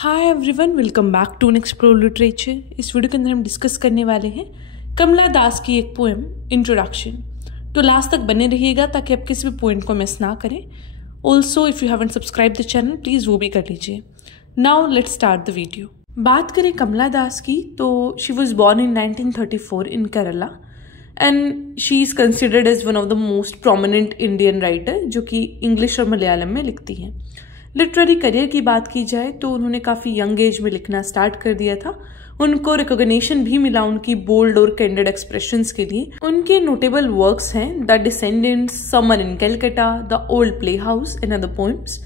Hi everyone, welcome back to explore literature. इस video के अंदर हम डिस्कस करने वाले हैं कमला दास की एक पोएम इंट्रोडक्शन। तो लास्ट तक बने रहिएगा ताकि आप किसी भी पॉइंट को मिस ना करें। Also if you haven't subscribe the channel please वो भी कर लीजिए। Now let's start the video. बात करें कमला दास की तो she was born in 1934 in Kerala and she is considered as one of the most prominent Indian writer जो कि इंग्लिश और मलयालम में लिखती हैं। लिटरेरी करियर की बात की जाए तो उन्होंने काफ़ी यंग एज में लिखना स्टार्ट कर दिया था। उनको रिकॉग्निशन भी मिला उनकी बोल्ड और कैंडिड एक्सप्रेशंस के लिए। उनके नोटेबल वर्क्स हैं the descendants, summer in Calcutta, the old play house and other poems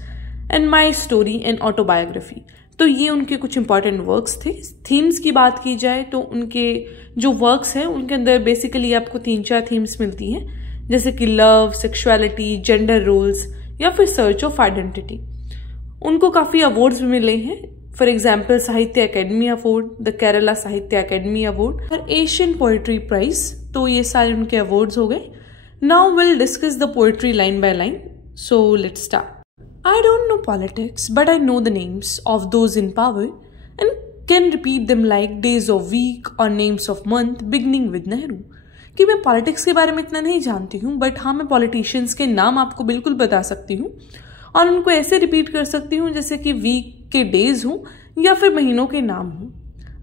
and my story and autobiography. तो ये उनके कुछ इंपॉर्टेंट वर्क्स थे। थीम्स की बात की जाए तो उनके जो वर्क्स हैं उनके अंदर बेसिकली आपको 3-4 थीम्स मिलती हैं, जैसे कि लव, सेक्सुअलिटी, जेंडर रोल्स या फिर सर्च ऑफ आइडेंटिटी। उनको काफ़ी अवार्ड्स भी मिले हैं, फॉर एग्जाम्पल साहित्य अकेडमी अवार्ड, द केरला साहित्य अकेडमी अवार्ड और एशियन पोइट्री प्राइज। तो ये सारे उनके अवार्ड्स हो गए। Now will discuss the poetry line by line, so let's start. I don't know politics, but I know the names of those in power and can repeat them like days of week or names of month beginning with Nehru। कि मैं politics के बारे में इतना नहीं जानती हूँ, but हाँ मैं पॉलिटिशियंस के नाम आपको बिल्कुल बता सकती हूँ और उनको ऐसे रिपीट कर सकती हूँ जैसे कि वीक के डेज हों या फिर महीनों के नाम हों।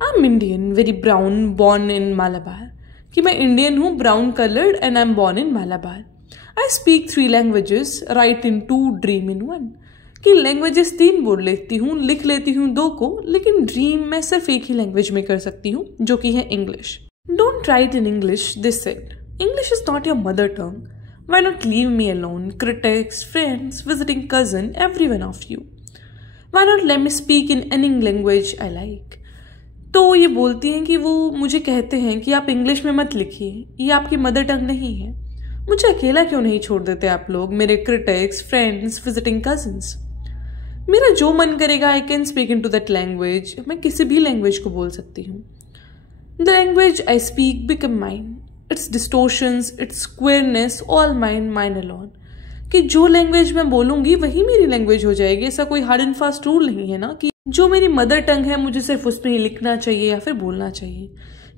I am Indian, very brown, born in Malabar. कि मैं इंडियन हूँ, brown coloured and I am born in Malabar. I speak 3 languages, right in 2, dream इन 1। कि लैंग्वेजेस 3 बोल लेती हूँ, लिख लेती हूँ 2 को, लेकिन ड्रीम मैं सिर्फ एक ही लैंग्वेज में कर सकती हूँ जो कि है English. Don't write in English, this said. English is not your mother tongue. Why not leave me alone? Critics, friends, visiting cousin, every one of you. Why not let me speak in any language I like? तो ये बोलती हैं कि वो मुझे कहते हैं कि आप इंग्लिश में मत लिखिए, ये आपकी मदर टंग नहीं है। मुझे अकेला क्यों नहीं छोड़ देते आप लोग, मेरे क्रिटिक्स, फ्रेंड्स, विजिटिंग कजन्स। मेरा जो मन करेगा I can speak in to that language. मैं किसी भी लैंग्वेज को बोल सकती हूँ। The language I speak become mine, its distortions, its queerness, all mine, mine alone. कि जो लैंग्वेज मैं बोलूंगी वही मेरी लैंग्वेज हो जाएगी। ऐसा कोई हार्ड एंड फास्ट रूल नहीं है ना कि जो मेरी मदर टंग है मुझे सिर्फ उसमें ही लिखना चाहिए या फिर बोलना चाहिए।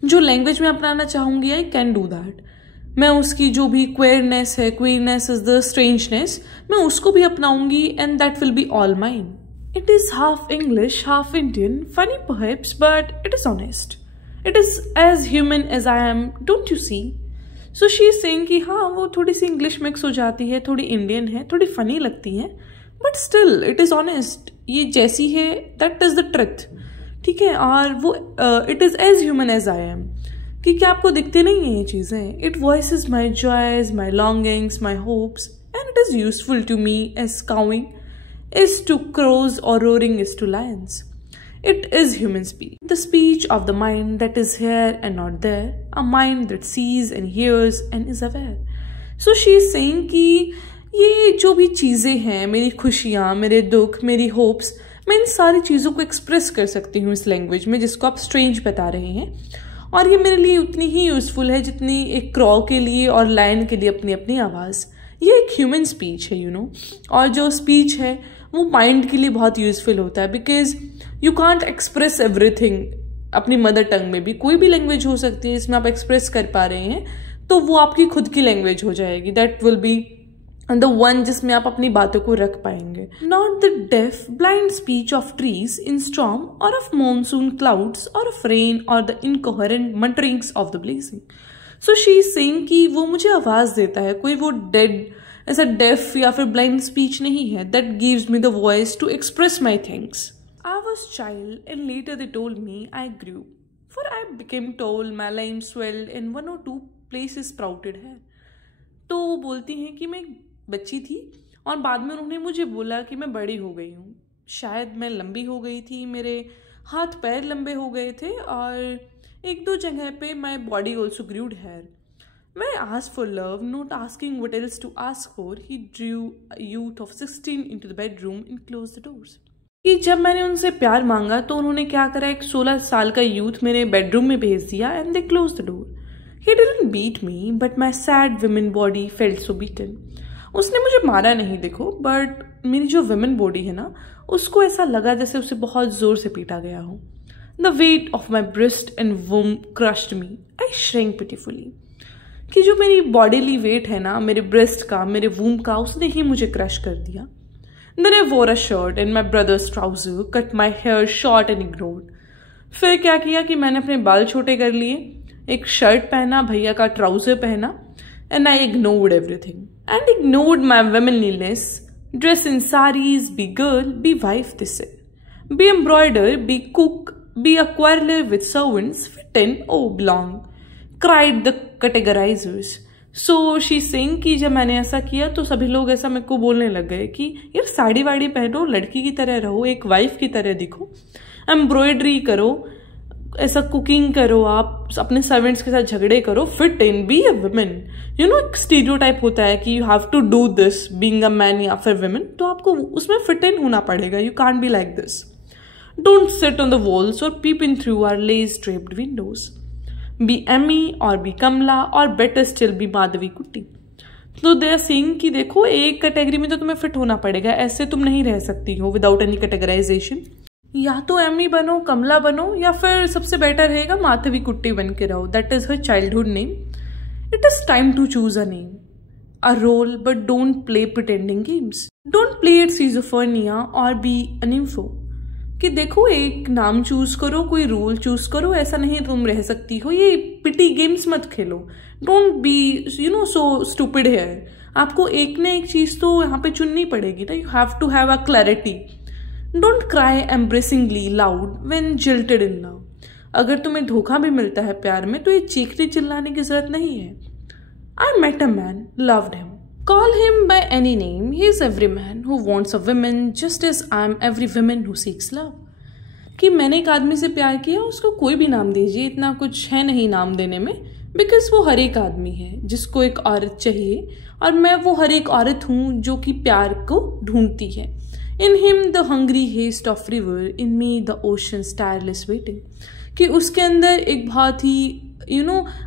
जो लैंग्वेज मैं अपनाना चाहूंगी आई कैन डू दैट। मैं उसकी जो भी क्वेयरनेस है, क्वेयरनेस इज द स्ट्रेंजनेस, मैं उसको भी अपनाऊंगी and that will be all mine. It is half English, half Indian, funny perhaps, but it is honest. It is as human as I am, don't you see? So she is saying कि हाँ वो थोड़ी सी English mix हो जाती है, थोड़ी Indian है, थोड़ी फनी लगती है, but still it is honest. ये जैसी है दैट इज़ द ट्रुथ, ठीक है। और वो it is as human as I am. कि क्या आपको दिखते नहीं हैं ये चीज़ें? It voices my joys, my longings, my hopes and it is useful to me as cawing is to crows or roaring is to lions. It is human speech, the speech of the mind that is here and not there, a mind that sees and hears and is aware. So she is saying कि ये जो भी चीज़ें हैं, मेरी खुशियाँ, मेरे दुख, मेरी होप्स, मैं इन सारी चीज़ों को एक्सप्रेस कर सकती हूँ इस लैंग्वेज में जिसको आप स्ट्रेंज बता रहे हैं। और ये मेरे लिए उतनी ही यूजफुल है जितनी एक क्रॉ के लिए और लायन के लिए अपनी अपनी आवाज़। ये एक ह्यूमन स्पीच है, यू नो। और जो स्पीच है वो माइंड के लिए बहुत यूजफुल होता है because you can't express everything अपनी मदर टंग में भी। कोई भी लैंग्वेज हो सकती है इसमें आप एक्सप्रेस कर पा रहे हैं तो वो आपकी खुद की लैंग्वेज हो जाएगी। That will be the one जिसमें आप अपनी बातों को रख पाएंगे। Not the deaf blind speech of trees in storm or of monsoon clouds or of rain or the incoherent mutterings of the blazing. So she is saying कि वो मुझे आवाज देता है, कोई वो डेड ऐसा डेफ या फिर ब्लाइंड स्पीच नहीं है। That gives me the voice to express my things. I was child and later they told me I grew, for I became tall, my limbs swelled and 1 or 2 places sprouted hair। तो वो बोलती हैं कि मैं एक बच्ची थी और बाद में उन्होंने मुझे बोला कि मैं बड़ी हो गई हूँ। शायद मैं लंबी हो गई थी, मेरे हाथ पैर लंबे हो गए थे और 1-2 जगह पे my body also grew hair। When I asked for love, not asking what else to ask for, he drew a youth of 16 into the bedroom and closed the doors। कि जब मैंने उनसे प्यार मांगा तो उन्होंने क्या करा, एक 16 साल का यूथ मेरे बेडरूम में भेज दिया and they close the door. He didn't beat me but my sad women body felt so beaten. उसने मुझे मारा नहीं देखो, बट मेरी जो विमेन बॉडी है ना, उसको ऐसा लगा जैसे उसे बहुत जोर से पीटा गया हो। The weight of my breasts and womb crushed me, I shrink pitifully. कि जो मेरी बॉडीली वेट है ना, मेरे ब्रेस्ट का, मेरे वूम का, उसने ही मुझे क्रश कर दिया। Then I wore a shirt and my brother's trouser, cut my hair short and ignored. फिर क्या किया कि मैंने अपने बाल छोटे कर लिए, एक शर्ट पहना, भैया का ट्राउजर पहना, and I ignored everything and ignored my womanliness. Dress in saris, be girl, be wife, they said. Be embroider, be cook, be a quarreler with servants, fit in, oh belong. Cried the categorizers. So she सिंग कि जब मैंने ऐसा किया तो सभी लोग ऐसा मेरे को बोलने लग गए कि यार साड़ी वाड़ी पहनो, लड़की की तरह रहो, एक वाइफ की तरह दिखो, एम्ब्रॉयडरी करो, ऐसा कुकिंग करो, आप अपने सर्वेंट्स के साथ झगड़े करो, fit in, be a women. You know, एक स्टीरियोटाइप होता है कि you have to do this being a man या फिर वुमेन, तो आपको उसमें फिट इन होना पड़ेगा। You can't be like this. Don't sit on the walls or peep in through our lace draped windows. Be Amy or be Kamala or better still be Madhavi कुट्टी। तो they are saying कि देखो एक category में तो तुम्हें फिट होना पड़ेगा, ऐसे तुम नहीं रह सकती हो विदाउट एनी कैटेगराइजेशन। या तो एमी बनो, कमला बनो, या फिर सबसे बेटर रहेगा माधवी कुट्टी बन के रहो। That is her childhood name. It is time to choose a name, a role, but don't play pretending games. Don't play it schizophrenia or be on info. कि देखो एक नाम चूज करो, कोई रोल चूज करो, ऐसा नहीं तुम रह सकती हो, ये पिटी गेम्स मत खेलो। Don't be you know so stupid है। आपको एक न एक चीज तो यहाँ पे चुननी पड़ेगी ना। You have to have a clarity. Don't cry embarrassingly loud when jilted in love. अगर तुम्हें धोखा भी मिलता है प्यार में तो ये चीखने चिल्लाने की जरूरत नहीं है। I met a man, loved him, call him by any name, he is every man who wants a woman just as I am every woman who seeks love. कि मैंने एक आदमी से प्यार किया, उसको कोई भी नाम दीजिए, इतना कुछ है नहीं नाम देने में, बिकॉज वो हर एक आदमी है जिसको एक औरत चाहिए, और मैं वो हर एक औरत हूँ जो कि प्यार को ढूंढती है। In him the hungry haste of river, in me the ocean's tireless waiting. कि उसके अंदर एक बहुत ही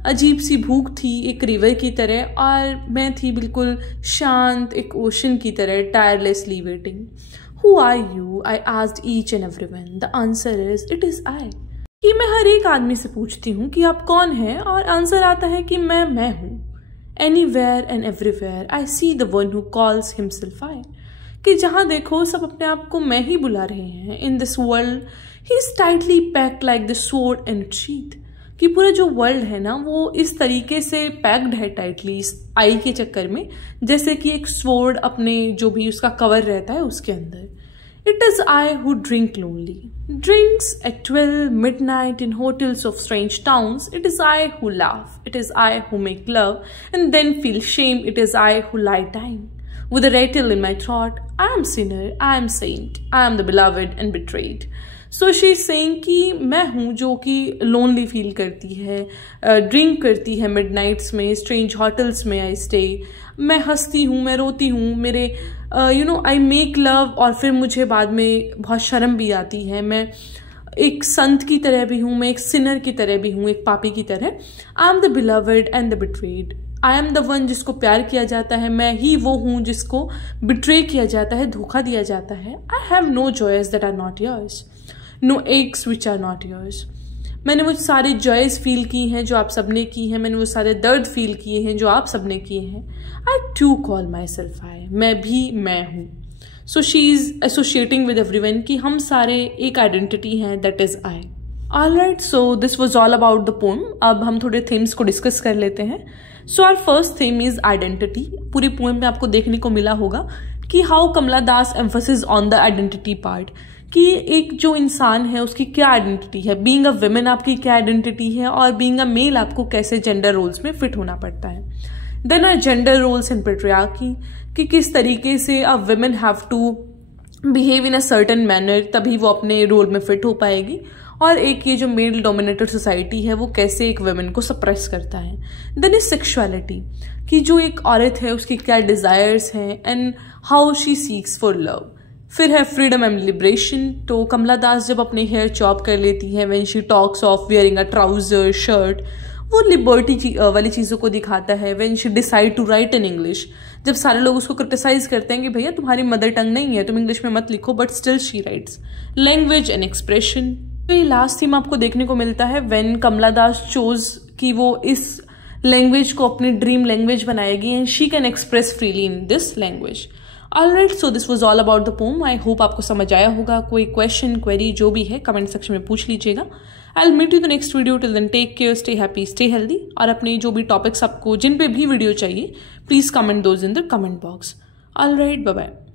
अजीब सी भूख थी एक रिवर की तरह, और मैं थी बिल्कुल शांत एक ओशन की तरह, tirelessly waiting. Who are you? I asked each and everyone. The answer is it is I. कि मैं हर एक आदमी से पूछती हूँ कि आप कौन हैं, और आंसर आता है कि मैं हूँ। Anywhere and everywhere I see the one who calls himself I. कि जहाँ देखो सब अपने आप को मैं ही बुला रहे हैं। In this world he is tightly packed like the sword and sheath. कि पूरा जो वर्ल्ड है ना वो इस तरीके से पैक्ड है टाइटली इस आई के चक्कर में, जैसे कि एक स्वॉर्ड अपने जो भी उसका कवर रहता है उसके अंदर। It is I who drink lonely, drinks at 12 midnight in hotels of strange towns. It is I who laugh, it is I who make love and then feel shame. It is I who lie dying with a rattle in my throat. I am sinner, I am saint, I am the beloved and betrayed. So she is saying कि मैं हूँ जो कि lonely feel करती है, drink करती है Midnights में, स्ट्रेंज होटल्स में आई स्टे। मैं हंसती हूँ, मैं रोती हूँ, मेरे आई मेक लव, और फिर मुझे बाद में बहुत शर्म भी आती है। मैं एक संत की तरह भी हूँ, मैं एक सिनर की तरह भी हूँ, एक पापी की तरह। I am the beloved and the betrayed. I am the one जिसको प्यार किया जाता है, मैं ही वो हूँ जिसको बिट्रे किया जाता है, धोखा दिया जाता है। I have no joys that are not yours, no aches which are not yours. मैंने वो सारे जॉयज फील की हैं जो आप सबने की हैं, मैंने वो सारे दर्द फील किए हैं जो आप सबने किए हैं। I too call myself I, मैं भी मैं हूँ। So she is associating with everyone कि हम सारे एक आइडेंटिटी हैं, that is I. Alright, so this was all about the poem. अब हम थोड़े थीम्स को डिस्कस कर लेते हैं। So our first theme is identity. पूरी पोएम में आपको देखने को मिला होगा कि how Kamala Das emphasis on the identity part, कि एक जो इंसान है उसकी क्या आइडेंटिटी है, बीइंग अ वुमेन आपकी क्या आइडेंटिटी है, और बीइंग अ मेल आपको कैसे जेंडर रोल्स में फिट होना पड़ता है। Then are gender roles in patriarchy, कि किस तरीके से a women have to behave in a certain manner, तभी वो अपने रोल में फिट हो पाएगी। और एक ये जो मेल डोमिनेटेड सोसाइटी है वो कैसे एक वुमेन को सप्रेस करता है। देन इज सेक्सुअलिटी, कि जो एक औरत है उसकी क्या डिजायर्स हैं and how she seeks for love. फिर है फ्रीडम एंड लिबरेशन, तो कमला दास जब अपने हेयर चॉप कर लेती है, when she talks of wearing a trouser shirt, वो लिबर्टी वाली चीज़ों को दिखाता है। When she decide to write in English, जब सारे लोग उसको क्रिटिसाइज करते हैं कि भैया तुम्हारी मदर टंग नहीं है, तुम इंग्लिश में मत लिखो, but still she writes. Language and expression. तो ये लास्ट थीम आपको देखने को मिलता है व्हेन कमला दास चोज कि वो इस लैंग्वेज को अपनी ड्रीम लैंग्वेज बनाएगी and she can express freely in this language. Alright, so this was all about the pome. I hope आपको समझ आया होगा। कोई क्वेश्चन, क्वेरी जो भी है कमेंट सेक्शन में पूछ लीजिएगा। I will meet you the next video. Till then take care, stay happy, stay healthy. और अपने जो भी टॉपिक्स आपको जिन पे भी वीडियो चाहिए please comment those in the comment box. Alright, bye bye.